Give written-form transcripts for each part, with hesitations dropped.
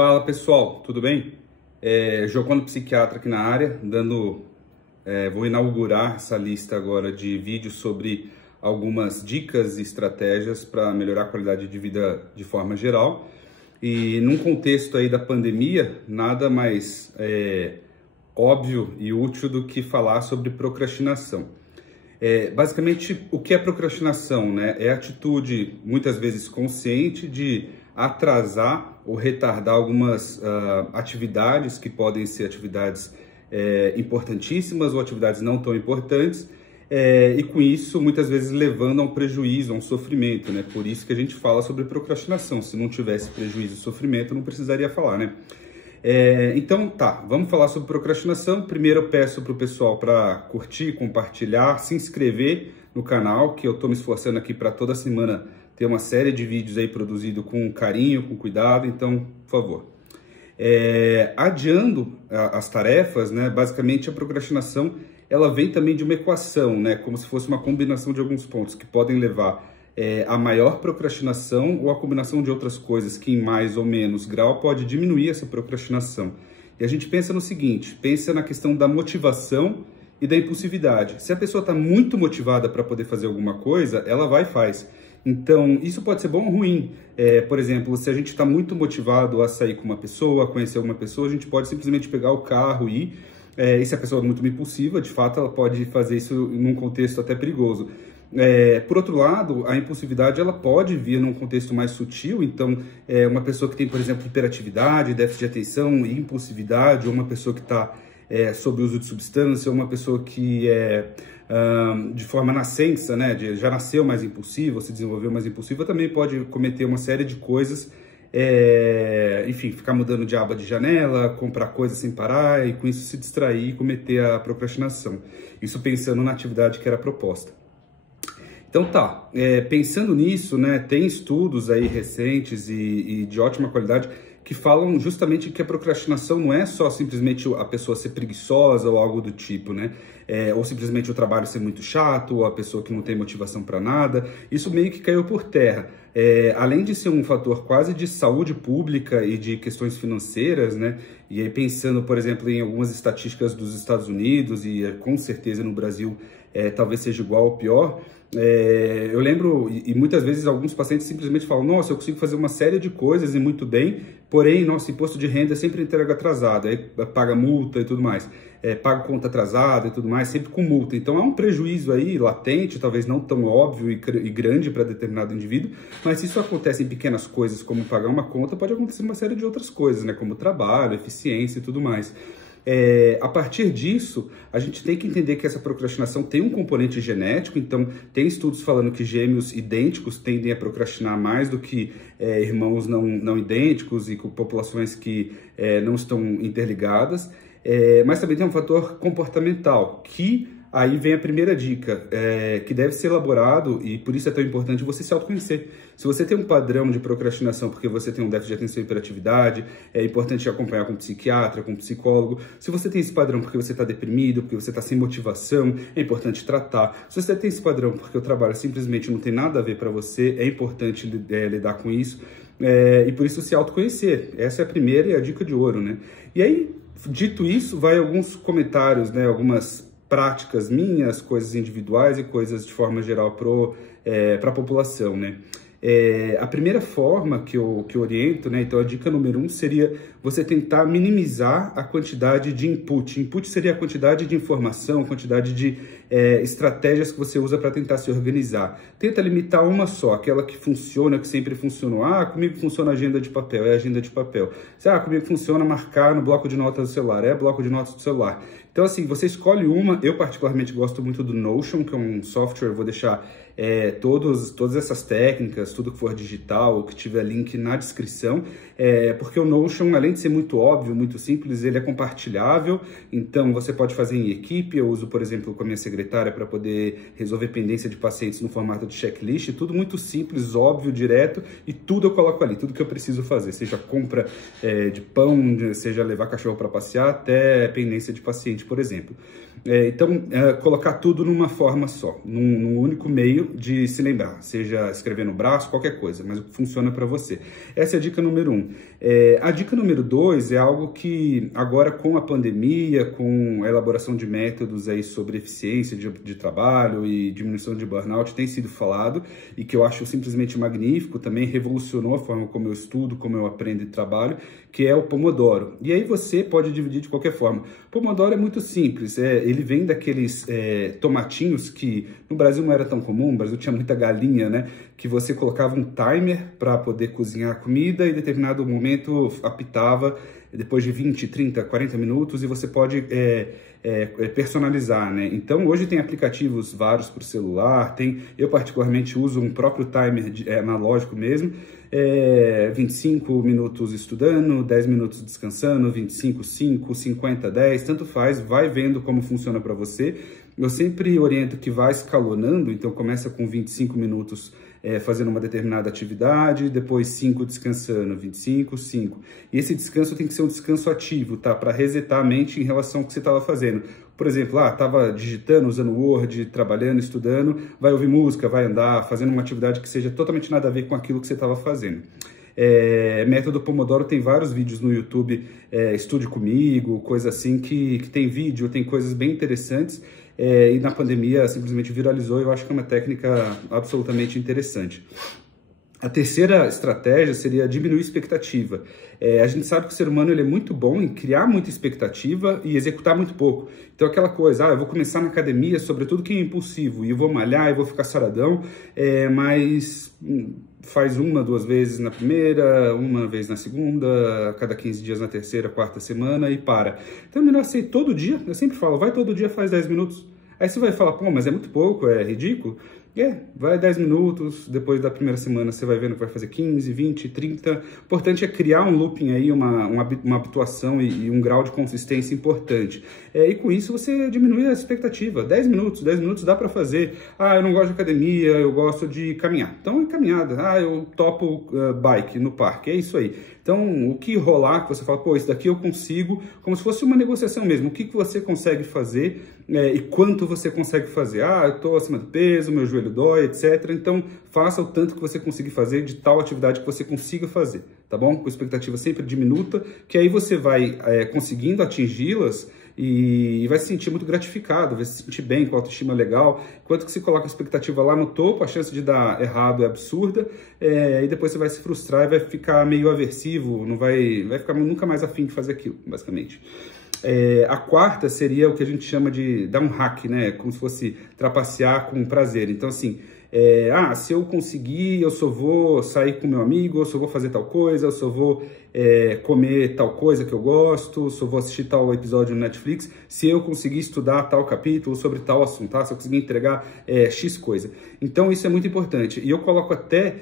Fala pessoal, tudo bem? Giovanni Psiquiatra aqui na área, vou inaugurar essa lista agora de vídeos sobre algumas dicas e estratégias para melhorar a qualidade de vida de forma geral. E num contexto aí da pandemia, nada mais óbvio e útil do que falar sobre procrastinação. Basicamente, o que é procrastinação, né? É a atitude, muitas vezes consciente, de atrasar ou retardar algumas atividades que podem ser atividades importantíssimas ou atividades não tão importantes, e com isso, muitas vezes, levando a um prejuízo, a um sofrimento, né? Por isso que a gente fala sobre procrastinação. Se não tivesse prejuízo e sofrimento, não precisaria falar, né? Então, vamos falar sobre procrastinação. Primeiro eu peço para o pessoal para curtir, compartilhar, se inscrever no canal, que eu estou me esforçando aqui para toda semana ter uma série de vídeos aí produzido com carinho, com cuidado, então, por favor. Adiando as tarefas, né, basicamente a procrastinação, ela vem também de uma equação, né, como se fosse uma combinação de alguns pontos que podem levar a maior procrastinação ou a combinação de outras coisas que em mais ou menos grau pode diminuir essa procrastinação. E a gente pensa no seguinte, pensa na questão da motivação e da impulsividade. Se a pessoa está muito motivada para poder fazer alguma coisa, ela vai e faz. Então, isso pode ser bom ou ruim. Por exemplo, se a gente está muito motivado a sair com uma pessoa, a conhecer uma pessoa, a gente pode simplesmente pegar o carro e ir. E se a pessoa é muito impulsiva, de fato, ela pode fazer isso num contexto até perigoso. Por outro lado, a impulsividade ela pode vir num contexto mais sutil, então uma pessoa que tem, por exemplo, hiperatividade, déficit de atenção e impulsividade, ou uma pessoa que está sob uso de substância, ou uma pessoa que de forma nascença, né, já nasceu mais impulsiva, se desenvolveu mais impulsiva, também pode cometer uma série de coisas, enfim, ficar mudando de aba de janela, comprar coisas sem parar e com isso se distrair e cometer a procrastinação. Isso pensando na atividade que era proposta. Então pensando nisso, né, tem estudos aí recentes e de ótima qualidade que falam justamente que a procrastinação não é só simplesmente a pessoa ser preguiçosa ou algo do tipo, né? Ou simplesmente o trabalho ser muito chato, ou a pessoa que não tem motivação para nada. Isso meio que caiu por terra. Além de ser um fator quase de saúde pública e de questões financeiras, né? E aí pensando, por exemplo, em algumas estatísticas dos Estados Unidos e com certeza no Brasil talvez seja igual ou pior, eu lembro, e muitas vezes alguns pacientes simplesmente falam, nossa, eu consigo fazer uma série de coisas e muito bem, porém, nosso imposto de renda é sempre entrega atrasado, aí paga multa e tudo mais, paga conta atrasada e tudo mais, sempre com multa. Então há um prejuízo aí latente, talvez não tão óbvio e grande para determinado indivíduo, mas se isso acontece em pequenas coisas como pagar uma conta, pode acontecer uma série de outras coisas, né, como trabalho, eficiência e tudo mais. A partir disso, a gente tem que entender que essa procrastinação tem um componente genético, então tem estudos falando que gêmeos idênticos tendem a procrastinar mais do que irmãos não idênticos e com populações que não estão interligadas, mas também tem um fator comportamental, que aí vem a primeira dica, que deve ser elaborado, e por isso é tão importante você se autoconhecer. Se você tem um padrão de procrastinação porque você tem um déficit de atenção e hiperatividade, é importante acompanhar com um psiquiatra, com um psicólogo. Se você tem esse padrão porque você está deprimido, porque você está sem motivação, é importante tratar. Se você tem esse padrão porque o trabalho simplesmente não tem nada a ver para você, é importante lidar com isso. E por isso se autoconhecer. Essa é a primeira e a dica de ouro, né? E aí, dito isso, vai alguns comentários, né? Algumas práticas minhas, coisas individuais e coisas de forma geral para a população, né? A primeira forma que eu oriento, né? Então a dica número 1 seria você tentar minimizar a quantidade de input. Input seria a quantidade de informação, a quantidade de estratégias que você usa para tentar se organizar. Tenta limitar uma só, aquela que funciona, que sempre funcionou. Comigo funciona agenda de papel, é agenda de papel. Comigo funciona marcar no bloco de notas do celular, é bloco de notas do celular. Então, assim, você escolhe uma. Eu particularmente gosto muito do Notion, que é um software, vou deixar todas essas técnicas, tudo que for digital, que tiver link na descrição, porque o Notion, além de ser muito óbvio, muito simples, ele é compartilhável, então você pode fazer em equipe. Eu uso, por exemplo, com a minha secretária para poder resolver pendência de pacientes no formato de checklist, tudo muito simples, óbvio, direto, e tudo eu coloco ali, tudo que eu preciso fazer, seja compra de pão, seja levar cachorro para passear, até pendência de paciente, por exemplo. Então, colocar tudo numa forma só, num único meio, meio de se lembrar, seja escrever no braço, qualquer coisa, mas o que funciona para você. Essa é a dica número 1. A dica número 2 é algo que agora com a pandemia, com a elaboração de métodos aí sobre eficiência de trabalho e diminuição de burnout, tem sido falado e que eu acho simplesmente magnífico, também revolucionou a forma como eu estudo, como eu aprendo e trabalho, que é o Pomodoro. E aí você pode dividir de qualquer forma. Pomodoro é muito simples, ele vem daqueles tomatinhos que no Brasil não era tão comum, no Brasil tinha muita galinha, né? Que você colocava um timer para poder cozinhar a comida e em determinado momento apitava depois de 20, 30, 40 minutos e você pode personalizar, né? Então hoje tem aplicativos vários para o celular, eu particularmente uso um próprio timer analógico mesmo, 25 minutos estudando, 10 minutos descansando, 25, 5, 50, 10, tanto faz, vai vendo como funciona para você. Eu sempre oriento que vá escalonando, então começa com 25 minutos fazendo uma determinada atividade, depois 5 descansando, 25, 5. E esse descanso tem que ser um descanso ativo, tá? Para resetar a mente em relação ao que você estava fazendo. Por exemplo, estava digitando, usando Word, trabalhando, estudando, vai ouvir música, vai andar, fazendo uma atividade que seja totalmente nada a ver com aquilo que você estava fazendo. Método Pomodoro tem vários vídeos no YouTube, estude comigo, coisa assim, que tem vídeo, tem coisas bem interessantes. E na pandemia simplesmente viralizou, eu acho que é uma técnica absolutamente interessante. A terceira estratégia seria diminuir a expectativa. A gente sabe que o ser humano ele é muito bom em criar muita expectativa e executar muito pouco. Então aquela coisa, eu vou começar na academia, sobretudo quem é impulsivo, e eu vou malhar, eu vou ficar saradão, mas faz 1, 2 vezes na primeira, 1 vez na segunda, a cada 15 dias na terceira, quarta semana e para. Então é melhor ser todo dia, eu sempre falo, vai todo dia, faz 10 minutos. Aí você vai falar, pô, mas é muito pouco, é ridículo. Vai 10 minutos, depois da primeira semana você vai vendo que vai fazer 15, 20, 30. O importante é criar um looping aí, uma habituação e um grau de consistência importante. E com isso você diminui a expectativa. 10 minutos dá para fazer. Eu não gosto de academia, eu gosto de caminhar. Então é caminhada. Eu topo bike no parque, é isso aí. Então o que rolar, que você fala, pô, isso daqui eu consigo, como se fosse uma negociação mesmo. O que você consegue fazer e quanto você consegue fazer. Eu estou acima do peso, meu joelho dói, etc. Então, faça o tanto que você conseguir fazer de tal atividade que você consiga fazer, tá bom? Com expectativa sempre diminuta, que aí você vai conseguindo atingi-las e vai se sentir muito gratificado, vai se sentir bem, com autoestima legal. Enquanto que se coloca a expectativa lá no topo, a chance de dar errado é absurda, e depois você vai se frustrar e vai ficar meio aversivo, não vai ficar nunca mais afim de fazer aquilo, basicamente. A quarta seria o que a gente chama de dar um hack, né? Como se fosse trapacear com prazer. Então, assim, se eu conseguir, eu só vou sair com meu amigo, eu só vou fazer tal coisa, eu só vou comer tal coisa que eu gosto, eu só vou assistir tal episódio no Netflix, se eu conseguir estudar tal capítulo sobre tal assunto, tá? Se eu conseguir entregar X coisa. Então, isso é muito importante. E eu coloco até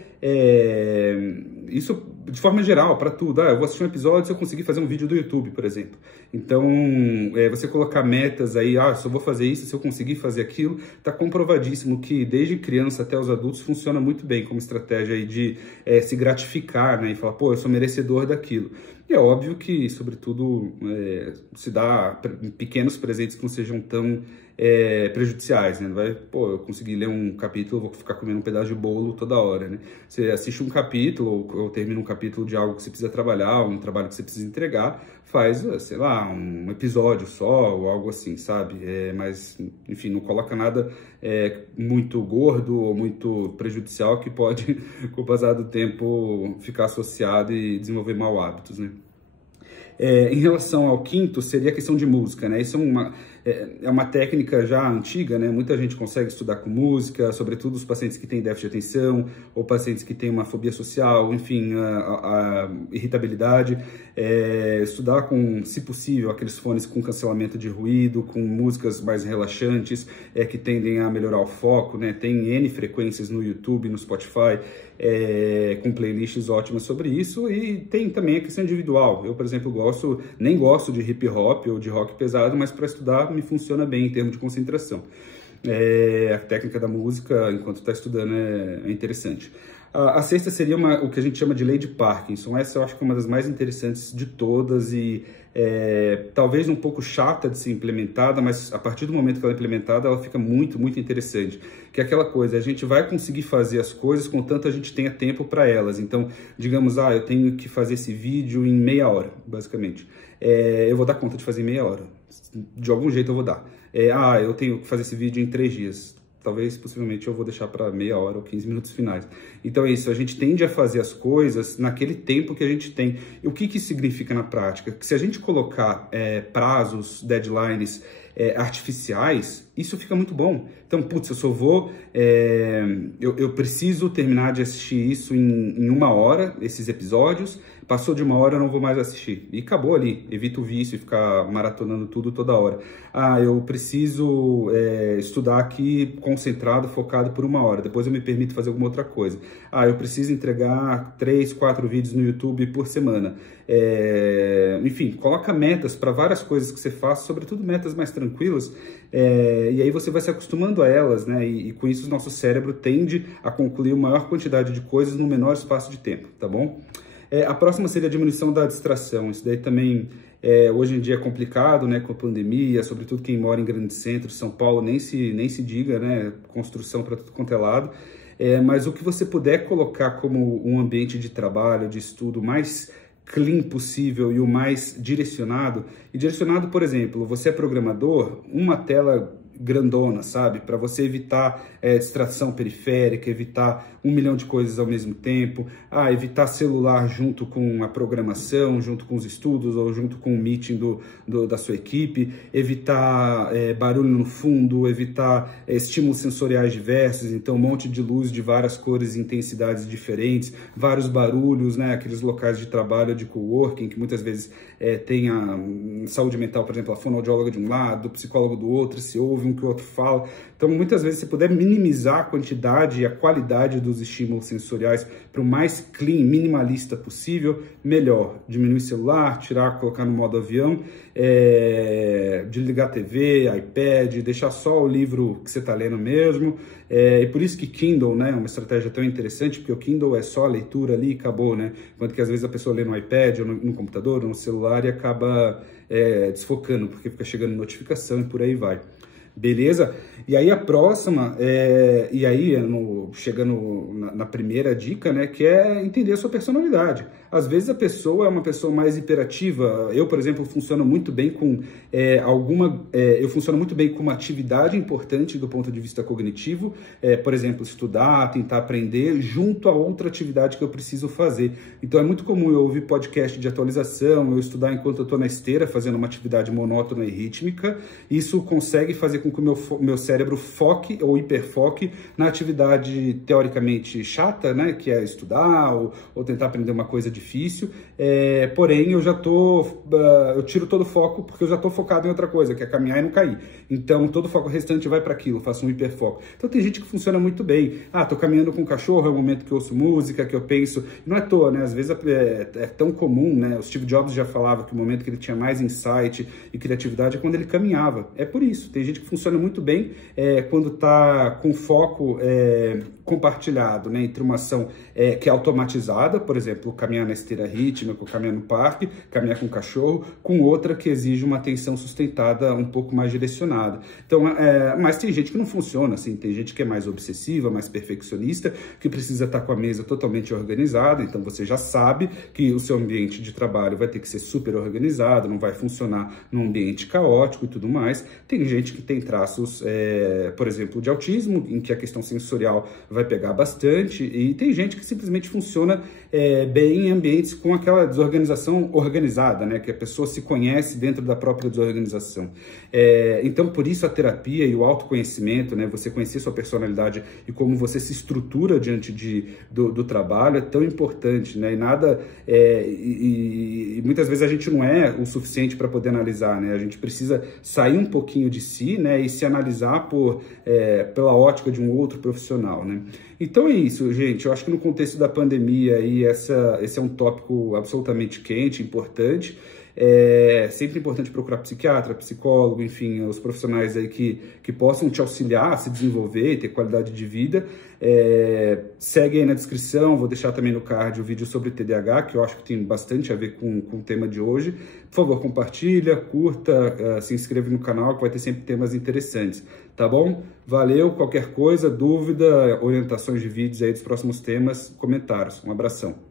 isso de forma geral, para tudo. Eu vou assistir um episódio se eu conseguir fazer um vídeo do YouTube, por exemplo. Então, você colocar metas aí, só vou fazer isso se eu conseguir fazer aquilo, tá comprovadíssimo que desde criança até os adultos funciona muito bem como estratégia aí de se gratificar, né? E falar, pô, eu sou merecedor daquilo. E é óbvio que, sobretudo, se dá pequenos presentes que não sejam tão prejudiciais, né? Não vai, pô, eu consegui ler um capítulo, vou ficar comendo um pedaço de bolo toda hora, né? Você assiste um capítulo ou termina um capítulo de algo que você precisa trabalhar, um trabalho que você precisa entregar, faz, sei lá, um episódio só ou algo assim, sabe? Mas, enfim, não coloca nada muito gordo ou muito prejudicial que pode, com o passar do tempo, ficar associado e desenvolver mau hábitos, né? Em relação ao quinto, seria a questão de música, né? Isso é uma técnica já antiga, né? Muita gente consegue estudar com música, sobretudo os pacientes que têm déficit de atenção ou pacientes que têm uma fobia social, enfim, a irritabilidade. Estudar com, se possível, aqueles fones com cancelamento de ruído, com músicas mais relaxantes, que tendem a melhorar o foco, né? Tem N frequências no YouTube, no Spotify, com playlists ótimas sobre isso, e tem também a questão individual. Eu, por exemplo, nem gosto de hip hop ou de rock pesado, mas para estudar me funciona bem em termos de concentração. A técnica da música, enquanto está estudando, é interessante. A sexta seria o que a gente chama de lei de Parkinson. Essa eu acho que é uma das mais interessantes de todas e talvez um pouco chata de ser implementada, mas a partir do momento que ela é implementada, ela fica muito, muito interessante. Que é aquela coisa, a gente vai conseguir fazer as coisas contanto a gente tenha tempo para elas. Então, digamos, eu tenho que fazer esse vídeo em meia hora, basicamente. Eu vou dar conta de fazer em meia hora. De algum jeito eu vou dar. Eu tenho que fazer esse vídeo em 3 dias. Talvez, possivelmente, eu vou deixar para meia hora ou 15 minutos finais. Então é isso, a gente tende a fazer as coisas naquele tempo que a gente tem. E o que isso significa na prática? Que se a gente colocar prazos, deadlines artificiais, isso fica muito bom. Então, putz, eu só vou... eu preciso terminar de assistir isso em 1 hora, esses episódios. Passou de 1 hora, eu não vou mais assistir. E acabou ali. Evita o vício e ficar maratonando tudo toda hora. Eu preciso estudar aqui concentrado, focado por 1 hora. Depois eu me permito fazer alguma outra coisa. Eu preciso entregar 3, 4 vídeos no YouTube por semana. Enfim, coloca metas para várias coisas que você faça, sobretudo metas mais tranquilas. E aí você vai se acostumando a elas, né? E com isso o nosso cérebro tende a concluir a maior quantidade de coisas no menor espaço de tempo, tá bom? A próxima seria a diminuição da distração. Isso daí também, hoje em dia é complicado, né, com a pandemia, sobretudo quem mora em grandes centros, São Paulo nem se diga, né, construção para tudo quanto é lado. Mas o que você puder colocar como um ambiente de trabalho, de estudo mais clean possível e o mais direcionado. E direcionado, por exemplo, você é programador, uma tela grandona, sabe? Para você evitar distração periférica, evitar 1 milhão de coisas ao mesmo tempo, evitar celular junto com a programação, junto com os estudos ou junto com o meeting da sua equipe, evitar barulho no fundo, evitar estímulos sensoriais diversos, então um monte de luz de várias cores e intensidades diferentes, vários barulhos, né? Aqueles locais de trabalho de coworking que muitas vezes tem a saúde mental, por exemplo, a fonoaudióloga de um lado, o psicólogo do outro, se ouve um que o outro fala. Então, muitas vezes, se puder minimizar a quantidade e a qualidade dos estímulos sensoriais para o mais clean, minimalista possível, melhor. Diminuir o celular, colocar no modo avião, desligar a TV, iPad, deixar só o livro que você está lendo mesmo. E por isso que Kindle, né, é uma estratégia tão interessante, porque o Kindle é só a leitura ali e acabou, né? Enquanto que às vezes a pessoa lê no iPad, ou no computador, ou no celular e acaba desfocando, porque fica chegando notificação e por aí vai. Beleza? E aí a próxima, chegando na primeira dica, né, que é entender a sua personalidade. Às vezes a pessoa é uma pessoa mais hiperativa. Eu, por exemplo, funciono muito bem com eu funciono muito bem com uma atividade importante do ponto de vista cognitivo, por exemplo, estudar, tentar aprender, junto a outra atividade que eu preciso fazer. Então é muito comum eu ouvir podcast de atualização, eu estudar enquanto eu estou na esteira, fazendo uma atividade monótona e rítmica. Isso consegue fazer com que o meu cérebro foque ou hiperfoque na atividade teoricamente chata, né, que é estudar ou tentar aprender uma coisa difícil, porém eu tiro todo o foco porque eu já estou focado em outra coisa, que é caminhar e não cair. Então todo o foco restante vai para aquilo, faço um hiperfoco. Então tem gente que funciona muito bem. Estou caminhando com o cachorro, é o momento que eu ouço música, que eu penso. Não é à toa, né? Às vezes é tão comum, né? O Steve Jobs já falava que o momento que ele tinha mais insight e criatividade é quando ele caminhava. É por isso. Tem gente que funciona muito bem quando está com foco compartilhado, né, entre uma ação que é automatizada, por exemplo, caminhar na esteira rítmica, caminhar no parque, caminhar com o cachorro, com outra que exige uma atenção sustentada um pouco mais direcionada. Então, mas tem gente que não funciona assim, tem gente que é mais obsessiva, mais perfeccionista, que precisa estar com a mesa totalmente organizada, então você já sabe que o seu ambiente de trabalho vai ter que ser super organizado, não vai funcionar num ambiente caótico e tudo mais. Tem gente que tem traços, por exemplo, de autismo, em que a questão sensorial vai pegar bastante, e tem gente que simplesmente funciona bem em ambientes com aquela desorganização organizada, né? Que a pessoa se conhece dentro da própria desorganização. Então, por isso a terapia e o autoconhecimento, né? Você conhecer sua personalidade e como você se estrutura diante do trabalho é tão importante, né? E muitas vezes a gente não é o suficiente para poder analisar, né? A gente precisa sair um pouquinho de si, né? E se analisar pela ótica de um outro profissional, né? Então é isso, gente. Eu acho que no contexto da pandemia aí, esse é um tópico absolutamente quente, importante. É sempre importante procurar psiquiatra, psicólogo, enfim, os profissionais aí que possam te auxiliar a se desenvolver e ter qualidade de vida. Segue aí na descrição, vou deixar também no card o vídeo sobre TDAH, que eu acho que tem bastante a ver com o tema de hoje. Por favor, compartilha, curta, se inscreve no canal, que vai ter sempre temas interessantes, tá bom? Valeu, qualquer coisa, dúvida, orientações de vídeos aí dos próximos temas, comentários. Um abração.